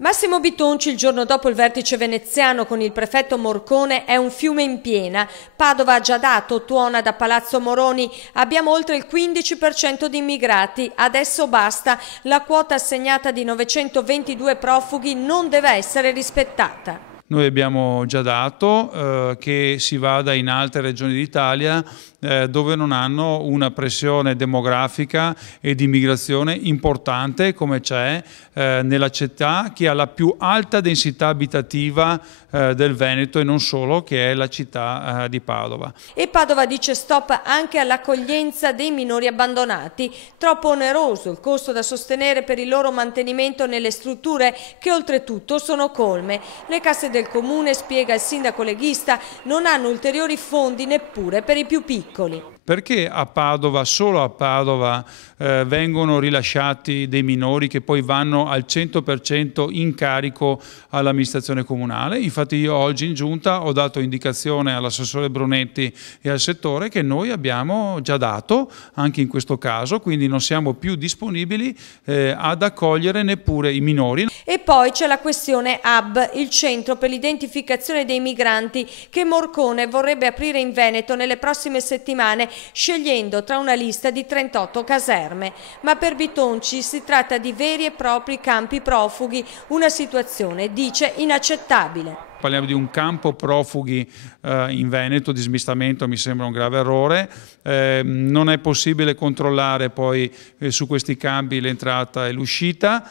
Massimo Bitonci, il giorno dopo il vertice veneziano con il prefetto Morcone, è un fiume in piena. Padova ha già dato, tuona da Palazzo Moroni, abbiamo oltre il 15% di immigrati, adesso basta, la quota assegnata di 922 profughi non deve essere rispettata. Noi abbiamo già dato che si vada in altre regioni d'Italia dove non hanno una pressione demografica e di immigrazione importante come c'è nella città che ha la più alta densità abitativa del Veneto e non solo, che è la città di Padova. E Padova dice stop anche all'accoglienza dei minori abbandonati, troppo oneroso il costo da sostenere per il loro mantenimento nelle strutture che oltretutto sono colme. Le casse del comune, spiega il sindaco leghista, non hanno ulteriori fondi neppure per i più piccoli. Perché a Padova, solo a Padova, vengono rilasciati dei minori che poi vanno al 100% in carico all'amministrazione comunale? Infatti io oggi in giunta ho dato indicazione all'assessore Brunetti e al settore che noi abbiamo già dato anche in questo caso, quindi non siamo più disponibili ad accogliere neppure i minori. E poi c'è la questione HUB, il centro per l'identificazione dei migranti che Morcone vorrebbe aprire in Veneto nelle prossime settimane, scegliendo tra una lista di 38 caserme. Ma per Bitonci si tratta di veri e propri campi profughi, una situazione, dice, inaccettabile. Parliamo di un campo profughi in Veneto, di smistamento mi sembra un grave errore, non è possibile controllare poi su questi campi l'entrata e l'uscita.